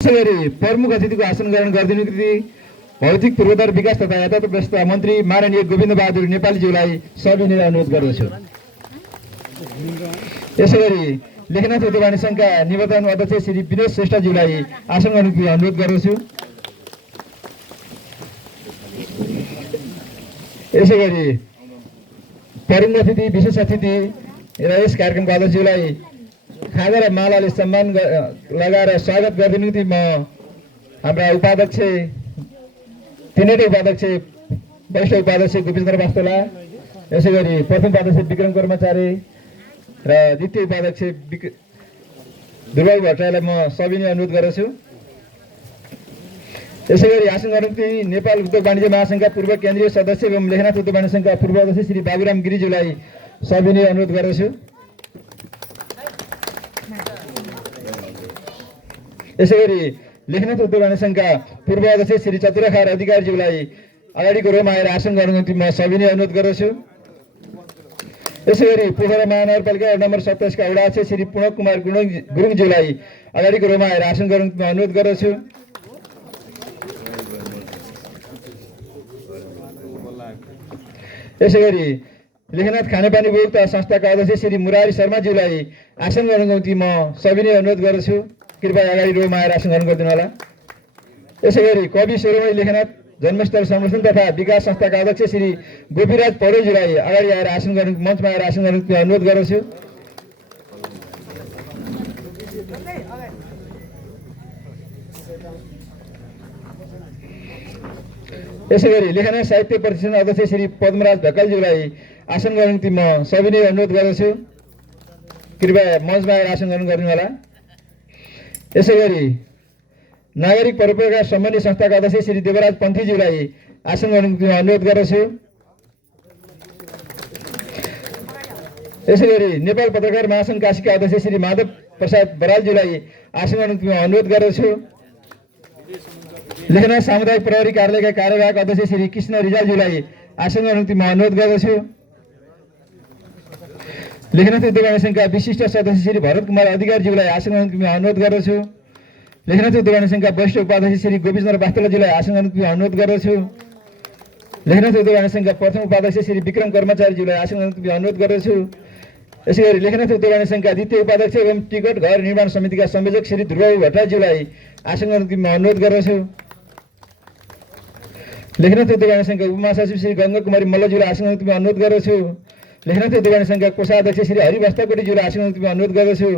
यसैगरी प्रमुख अतिथिको आसन ग्रहण गरिदिनु निम्ति भौतिक पूर्वाधार विकास तथा यातायात व्यवस्था मन्त्री माननीय गोविन्द बहादुर नेपालीज्यूलाई सविनय अनुरोध गर्दछु। यसैगरी लेखनाथ उद्योग संघका निवर्तमान अध्यक्ष श्री विनोद श्रेष्ठज्यूलाई आसन ग्रहण निम्ति अनुरोध गर्दछु। यसैगरी प्रमुख अतिथि विशेष अतिथि र यस कार्यक्रमका अध्यक्षज्यूलाई खाजा र मालाले सम्मान लगाएर स्वागत गरिदिनु निम्ति म हाम्रा उपाध्यक्ष तिनैटै उपाध्यक्ष वरिष्ठ उपाध्यक्ष गोपीचन्द्र वास्तोला, यसैगरी प्रथम उपाध्यक्ष विक्रम कर्मचारी र द्वितीय उपाध्यक्ष दुर्बाबु भट्टराईलाई म सविनय अनुरोध गर्दछु। यसैगरी आसन ग्रहण निम्ति नेपाल उद्योग वाणिज्य महासंघका पूर्व केन्द्रीय सदस्य एवं लेखनाथ उद्योग वाणिज्य संघका पूर्व अध्यक्ष श्री बाबुराम गिरिज्यूलाई सविनय अनुरोध गर्दछु। यसैगरी लेखनाथ उद्योग वाणिज्य संघका पूर्व अध्यक्ष श्री चतुराखार अधिकारीज्यूलाई अगाडिको रोमा आएर आसन ग्रहण निम्ति म सविनय अनुरोध गर्दछु। यसैगरी पोखरा महानगरपालिका वडा नम्बर 27 का वडा अध्यक्ष श्री पूर्ण कुमार गुरुङज्यूलाई अगाडिको रोमा आएर आसन ग्रहण निम्ति अनुरोध गर्दछु। यसैगरी लेखनाथ खानेपानी उपभोक्ता संस्थाका अध्यक्ष श्री मुरारी शर्माज्यूलाई आसन ग्रहण निम्ति म सविनय अनुरोध गर्दछु। कृपया अगाडि रोमा आएर आसन ग्रहण गरिदिनु होला। यसैगरी कवि शिरोमणि लेखनाथ जन्मस्थल संरक्षण तथा विकास संस्थाका अध्यक्ष श्री गोपीराज पौडेलज्यूलाई अगाडि आएर आसन ग्रहण मञ्चमा आएर आसन ग्रहण अनुरोध गर्दछु। यसैगरी लेखनाथ साहित्य प्रतिष्ठान अध्यक्ष श्री पद्मराज ढकालज्यूलाई आसन ग्रहण निम्ति म सविनय अनुरोध गर्दछु। कृपया मञ्चमा आएर आसन ग्रहण गरिदिनु होला। यसैगरी नागरिक परोपकार सम्बन्धी संस्थाका अध्यक्ष श्री देवराज पन्थीज्यूलाई आसन ग्रहण निम्ति अनुरोध गर्दछु। यसैगरी नेपाल पत्रकार महासंघ काशीका अध्यक्ष श्री माधव प्रसाद बरालज्यूलाई आसन ग्रहण निम्ति अनुरोध गर्दछु। लेखनाथ सामुदायिक प्रहरी कार्यालयका कार्यवाहक अध्यक्ष श्री कृष्ण रिजालज्यूलाई आसन ग्रहण निम्ति अनुरोध गर्दछु। लेखनाथ उद्योग वाणिज्य संघका विशिष्ट सदस्य श्री भरत कुमार अधिकारीज्यूलाई आसन ग्रहण निम्ति अनुरोध गर्दछु। लेखनाथ उद्योग वाणिज्य संघका वरिष्ठ उपाध्यक्ष श्री गोपीचन्द्र वास्तोलाज्यूलाई आसन ग्रहण निम्ति अनुरोध गर्दछु। लेखनाथ उद्योग वाणिज्य संघका प्रथम उपाध्यक्ष श्री विक्रम कर्मचारीज्यूलाई आसन ग्रहण निम्ति अनुरोध गर्दछु। यसैगरी लेखनाथ उद्योग वाणिज्य संघका द्वितीय उपाध्यक्ष एवं टिकट घर निर्माण समितिका संयोजक श्री ध्रुवबाबु भट्टराईज्यूलाई आसन ग्रहण निम्ति अनुरोध गर्दछु। लेखनाथ उद्योग वाणिज्य संघका उपमहासचिव श्री गंगा कुमारी मल्लज्यूलाई आसन ग्रहण निम्ति अनुरोध गर्दछु। लेखनाथ उद्योग वाणिज्य संघका कोषाध्यक्ष श्री हरि बस्ताकोटीज्यूलाई आसन ग्रहण निम्ति अनुरोध गर्दछु।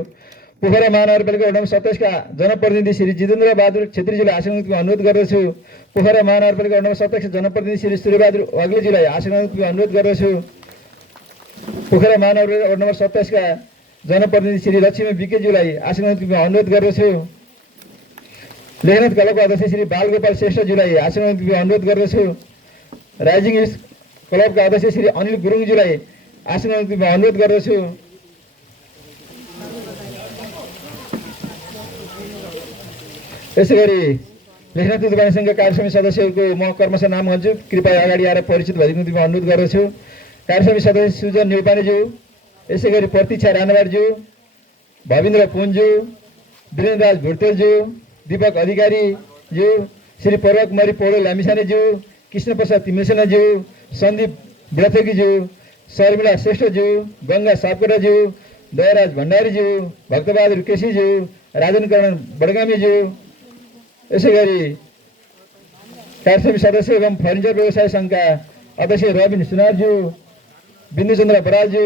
पोखरा महानगरपालिका वडा नम्बर 27 का जनप्रतिनिधि श्री जितेन्द्र बहादुर छेत्रीज्यूलाई आसन ग्रहण निम्ति अनुरोध गर्दछु। पोखरा महानगरपालिका वडा नम्बर 27 का जनप्रतिनिधि श्री सूर्यबहादुर वाग्लेज्यूलाई आसन ग्रहण निम्ति अनुरोध गर्दछु। पोखरा महानगरपालिका वडा नम्बर 27 का जनप्रतिनिधि श्री लक्ष्मी विकेज्यूलाई आसन ग्रहण निम्ति अनुरोध गर्दछु। लेखनाथ क्लबका अध्यक्ष श्री बालगोपाल श्रेष्ठज्यूलाई आसन ग्रहण निम्ति अनुरोध गर्दछु। राइजिङ क्लबका अध्यक्ष श्री अनिल गुरुङज्यूलाई आसन ग्रहण निम्ति अनुरोध गर्दछु। यसैगरी लेखनाथ उद्योग वाणिज्य संघका कार्यसमिति सदस्यहरूको म कर्मश नाम भन्छु। कृपया अगाडि आएर परिचित भइदिनु निम्ति अनुरोध गर्दछु। कार्यसमिति सदस्य सुजन नेउपानेज्यू, यसैगरी प्रतीक्षा राणावारज्यू, भविन्द्र पुनज्यू, वीरेन्द्रराज भुर्तेलज्यू, दीपक अधिकारीज्यू, श्री पर्व कुमारी पौडेल लामिछानेज्यू, कृष्ण प्रसाद तिमेसेनाज्यू, सन्दीप ब्रथकीज्यू, शर्मिला श्रेष्ठज्यू, गंगा सापकोटाज्यू, दयाराज भण्डारीज्यू, भक्तबहादुर केसीज्यू, राजन करण बडगामीज्यू, यसैगरी कार्यसमिति सदस्य एवं फर्निचर व्यवसाय संघका अध्यक्ष रबिन सुनारज्यू, बिन्दुचन्द्र बरालज्यू,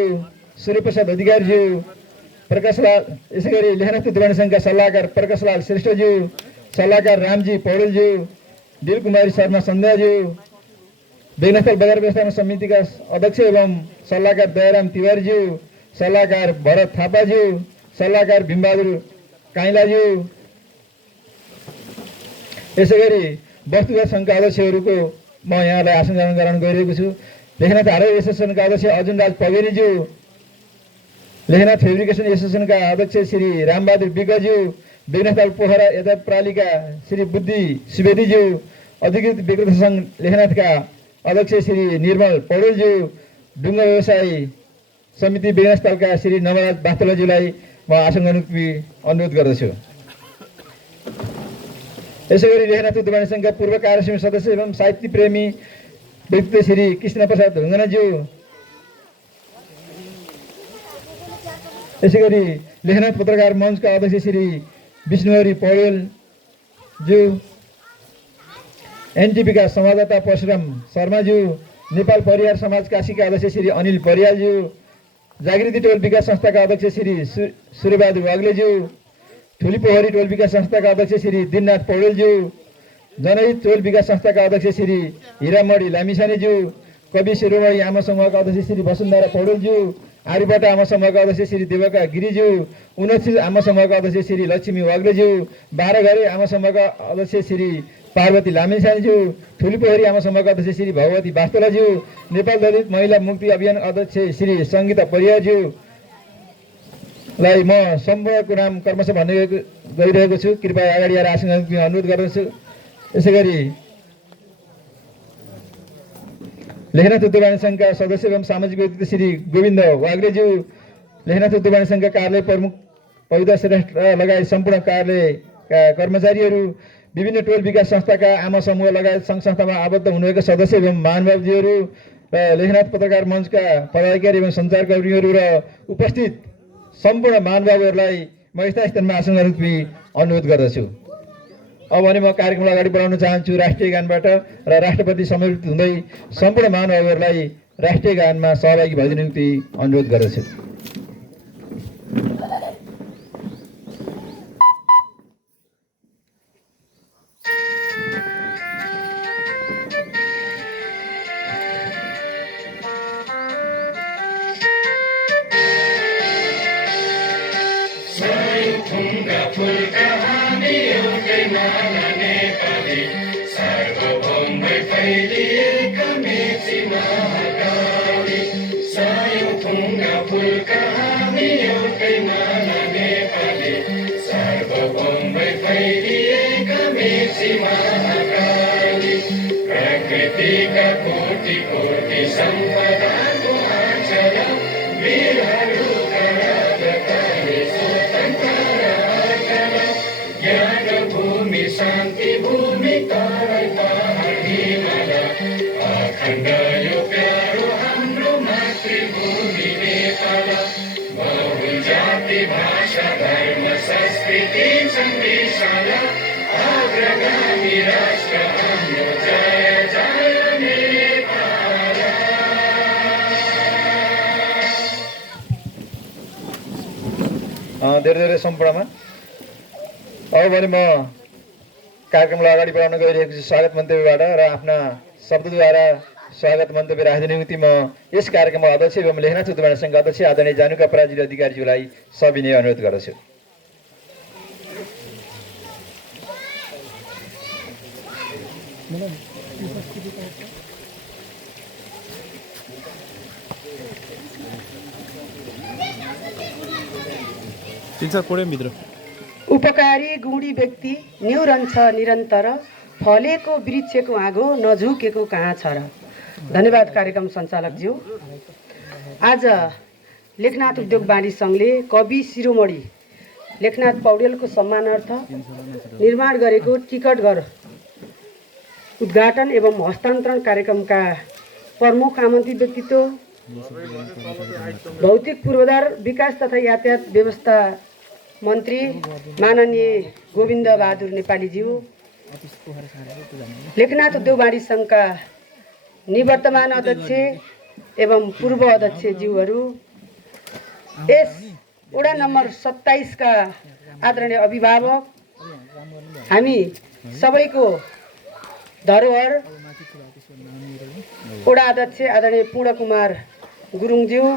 सूर्यप्रसाद अधिकारीज्यू, प्रकाशलाल, यसैगरी लेखनाथ उद्योग वाणिज्य संघका सल्लाहकार प्रकाशलाल श्रेष्ठज्यू, सल्लाहकार रामजी पौडेलज्यू, दिलकुमारी शर्मा सन्ध्याज्यू, बेगनाथल बजार व्यवस्थापन समितिका अध्यक्ष एवं सल्लाहकार दयाराम तिवारीज्यू, सल्लाहकार भरत थापाज्यू, सल्लाहकार भीमबहादुर काइलाज्यू, यसैगरी वस्तुगत संघका अध्यक्षहरूको म यहाँलाई आसन ग्रहण गराउन गइरहेको छु। लेखनाथ हार्डवेयर एसोसिएसनका अध्यक्ष अर्जुनराज पगेनीज्यू, लेखनाथ फेब्रिकेसन एसोसिएसनका अध्यक्ष श्री रामबहादुर विगज्यू, बेगनाथल पोखरा यातायात प्रणालीका श्री बुद्धि सुवेदीज्यू, अधिकृत विक्रेता संघ लेखनाथका अध्यक्ष श्री निर्मल पौडेलज्यू, डुङ्गा व्यवसायी समिति बेगनास्थलका श्री नवराज वास्तोलाज्यूलाई म आसन गर्न अनुरोध गर्दछु। यसै गरी लेखनाथ उद्यमी सङ्घका पूर्व कार्यसमिति सदस्य एवं साहित्य प्रेमी व्यक्तित्व श्री कृष्ण प्रसाद ढुङ्गानाज्यू, यसै गरी लेखनाथ पत्रकार मञ्चका अध्यक्ष श्री विष्णुहरी पौडेलज्यू, एनटिपीका संवाददाता परशुराम शर्माज्यू, नेपाल परिवार समाज काशीका अध्यक्ष श्री अनिल परियालज्यू, जागृति टोल विकास संस्थाका अध्यक्ष श्री सूर्यबहादुर वाग्लेज्यू, ठुली पोखरी टोल विकास संस्थाका अध्यक्ष श्री दिननाथ पौडेलज्यू, जनहित टोल विकास संस्थाका अध्यक्ष श्री हिरामणी लामिछानेज्यू, कवि शिरोमणि आमा समूहका अध्यक्ष श्री वसुन्धरा पौडेलज्यू, आर्यबाट आमा समूहका अध्यक्ष श्री देवका गिरिज्यू, उन्नतशील आमा समूहका अध्यक्ष श्री लक्ष्मी वाग्लेज्यू, बाह्रघरे आमा समूहका अध्यक्ष श्री पार्वती लामिछानेज्यू, ठुली पोखरी आमा समूहका अध्यक्ष श्री भगवती वास्तोलाज्यू, नेपाल दलित महिला मुक्ति अभियान अध्यक्ष श्री सङ्गीता परियारज्यूलाई म सम्पूर्णको नाम कर्मश भन्ने गइरहेको छु। कृपया अगाडि आएर आसन ग्रहण अनुरोध गर्दछु। यसै गरी लेखनाथ उद्यमी सङ्घका सदस्य एवं सामाजिक व्यक्तित्व श्री गोविन्द वाग्लेज्यू, लेखनाथ उद्यमी सङ्घका कार्यालय प्रमुख पविता श्रेष्ठ लगायत सम्पूर्ण कार्यालयका कर्मचारीहरू, विभिन्न टोल विकास संस्थाका आमा समूह लगायत सङ्घ संस्थामा आबद्ध हुनुभएका सदस्य एवं महानुभावजीहरू र लेखनाथ पत्रकार मञ्चका पदाधिकारी एवं सञ्चारकर्मीहरू र उपस्थित सम्पूर्ण महानुभावहरूलाई म यथास्थानमा आसन ग्रहण अनुरोध गर्दछु। अब भने म कार्यक्रमलाई अगाडि बढाउन चाहन्छु राष्ट्रिय गानबाट र राष्ट्रपति समर्पित हुँदै सम्पूर्ण महानुभावहरूलाई राष्ट्रिय गानमा सहभागी भइदिनु निम्ति अनुरोध गर्दछु। धेरै धेरै सम्पूर्णमा अब भने म कार्यक्रमलाई अगाडि बढाउन गइरहेको छु स्वागत मन्तव्यबाट र आफ्ना शब्दद्वारा स्वागत मन्तव्य राखिदिने निम्ति म यस कार्यक्रममा अध्यक्ष एवं लेखनाथ उद्यमी सङ्घका अध्यक्ष आदरणीय जानुका पराजुली अधिकारीज्यूलाई सविनय अनुरोध गर्दछु। उपकारी गुणी व्यक्ति न्यूरन्छ निरन्तर, फलेको वृक्षको आगो नझुकेको कहाँ छ र। धन्यवाद कार्यक्रम सञ्चालकज्यू। आज लेखनाथ उद्योग वाणिज्य सङ्घले कवि शिरोमणि लेखनाथ पौडेलको सम्मानार्थ निर्माण गरेको टिकट घर उद्घाटन एवं हस्तान्तरण कार्यक्रमका प्रमुख आमन्त्रित व्यक्तित्व भौतिक पूर्वाधार विकास तथा यातायात व्यवस्था मन्त्री माननीय गोविन्द बहादुर नेपालीज्यू, लेखनाथ उद्योग वाणिज्य सङ्घका निवर्तमान अध्यक्ष एवं पूर्व अध्यक्षज्यूहरू, यस वडा नम्बर 27 का आदरणीय अभिभावक, हामी सबैको धरोहर वडा अध्यक्ष आदरणीय पूर्ण कुमार गुरुङज्यू,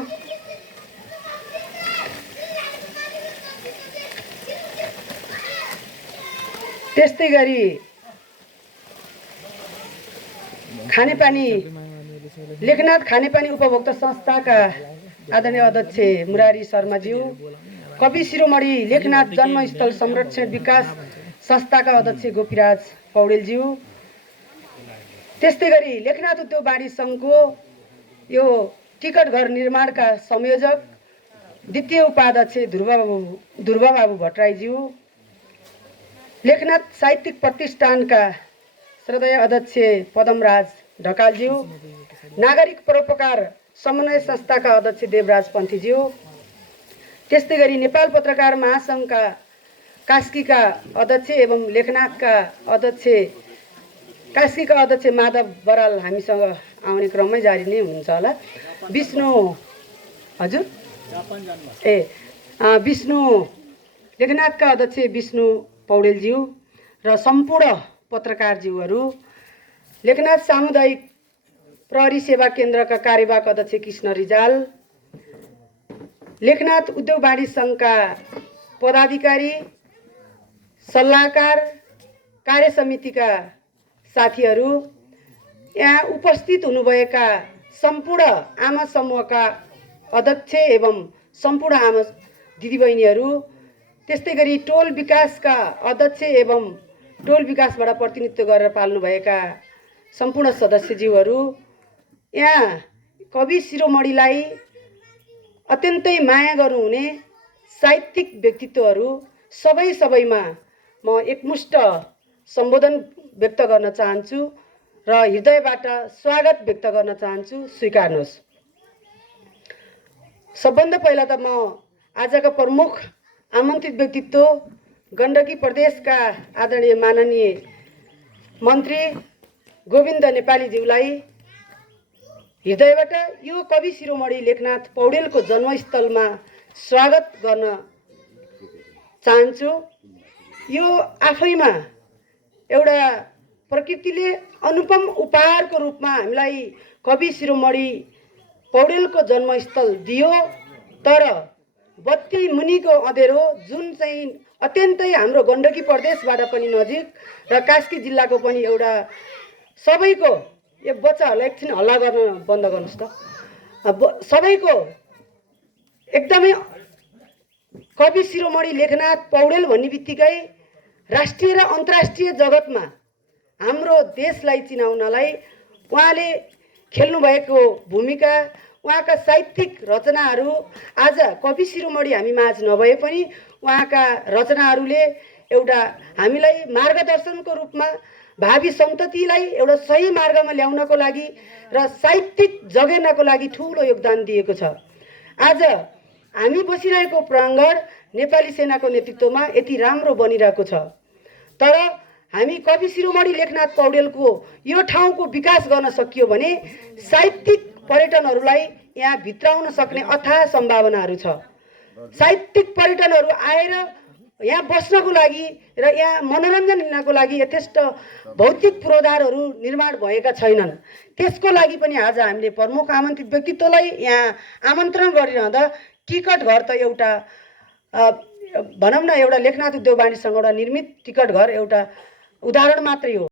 त्यस्तै गरी खानेपानी लेखनाथ खानेपानी उपभोक्ता संस्थाका आदरणीय अध्यक्ष मुरारी शर्माज्यू, कवि शिरोमणि लेखनाथ जन्मस्थल संरक्षण विकास संस्थाका अध्यक्ष गोपीराज पौडेलज्यू, त्यस्तै गरी लेखनाथ उद्योग वाणिज्य सङ्घको यो टिकट घर निर्माणका संयोजक द्वितीय उपाध्यक्ष ध्रुवबाबु भट्टराईज्यू, लेखनाथ साहित्यिक प्रतिष्ठानका श्रद्धेय अध्यक्ष पदमराज ढकालज्यू, नागरिक परोपकार समन्वय संस्थाका अध्यक्ष देवराज पन्थीज्यू, त्यस्तै गरी नेपाल पत्रकार महासङ्घका कास्कीका अध्यक्ष एवं लेखनाथका अध्यक्ष कास्कीका अध्यक्ष माधव बराल हामीसँग आउने क्रममै जारी नै हुनुहुन्छ होला। विष्णु हजुर विष्णु लेखनाथका अध्यक्ष विष्णु पौडेलज्यू र सम्पूर्ण पत्रकारज्यूहरू, लेखनाथ सामुदायिक प्रहरी सेवा केन्द्रका कार्यवाहक अध्यक्ष कृष्ण रिजाल, लेखनाथ उद्योग वाणिज्य सङ्घका पदाधिकारी, सल्लाहकार, कार्य समितिका साथीहरू, यहाँ उपस्थित हुनुभएका सम्पूर्ण आमा समूहका अध्यक्ष एवं सम्पूर्ण आमा दिदीबहिनीहरू, त्यस्तै गरी टोल विकासका अध्यक्ष एवं टोल विकासबाट प्रतिनिधित्व गरेर पाल्नुभएका सम्पूर्ण सदस्यज्यूहरू, यहाँ कवि शिरोमणिलाई अत्यन्तै माया गर्नुहुने साहित्यिक व्यक्तित्वहरू सबैमा म एकमुष्ट सम्बोधन व्यक्त गर्न चाहन्छु र हृदयबाट स्वागत व्यक्त गर्न चाहन्छु, स्वीकार्नुहोस्। सबभन्दा पहिला त म आजका प्रमुख आमन्त्रित व्यक्तित्व गण्डकी प्रदेशका आदरणीय माननीय मन्त्री गोविन्द नेपालीज्यूलाई हृदयबाट यो कवि शिरोमणि लेखनाथ पौडेलको जन्मस्थलमा स्वागत गर्न चाहन्छु। यो आफैमा एउटा प्रकृतिले अनुपम उपहारको रूपमा हामीलाई कवि शिरोमणि पौडेलको जन्मस्थल दियो, तर बत्ती मुनिको अँधेरो जुन चाहिँ अत्यन्तै हाम्रो गण्डकी प्रदेशबाट पनि नजिक र कास्की जिल्लाको पनि एउटा सबैको, यो बच्चाहरूलाई एकछिन हल्ला गर्न बन्द गर्नुहोस् त, सबैको एकदमै कवि शिरोमणि लेखनाथ पौडेल भन्ने बित्तिकै राष्ट्रिय र अन्तर्राष्ट्रिय जगतमा हाम्रो देशलाई चिनाउनलाई उहाँले खेल्नुभएको भूमिका, उहाँका साहित्यिक रचनाहरू आज कवि शिरोमणि हामी माझ नभए पनि उहाँका रचनाहरूले एउटा हामीलाई मार्गदर्शनको रूपमा भावी सन्ततिलाई एउटा सही मार्गमा ल्याउनको लागि र साहित्यिक जगेर्नको लागि ठुलो योगदान दिएको छ। आज हामी बसिरहेको प्राङ्गण नेपाली सेनाको नेतृत्वमा यति राम्रो बनिरहेको छ, तर हामी कवि शिरोमणि लेखनाथ पौडेलको यो ठाउँको विकास गर्न सकियो भने साहित्यिक पर्यटनहरूलाई यहाँ भित्राउन सक्ने अथाह सम्भावनाहरू छ। साहित्यिक पर्यटनहरू आएर यहाँ बस्नको लागि र यहाँ मनोरञ्जन लिनको लागि यथेष्ट भौतिक पूर्वाधारहरू निर्माण भएका छैनन्। त्यसको लागि पनि आज हामीले प्रमुख आमन्त्रित व्यक्तित्वलाई यहाँ आमन्त्रण गरिरहँदा टिकट घर त एउटा भनौँ न एउटा लेखनाथ उद्योग वाणिज्य सङ्घबाट निर्मित टिकट घर एउटा उदाहरण मात्रै हो।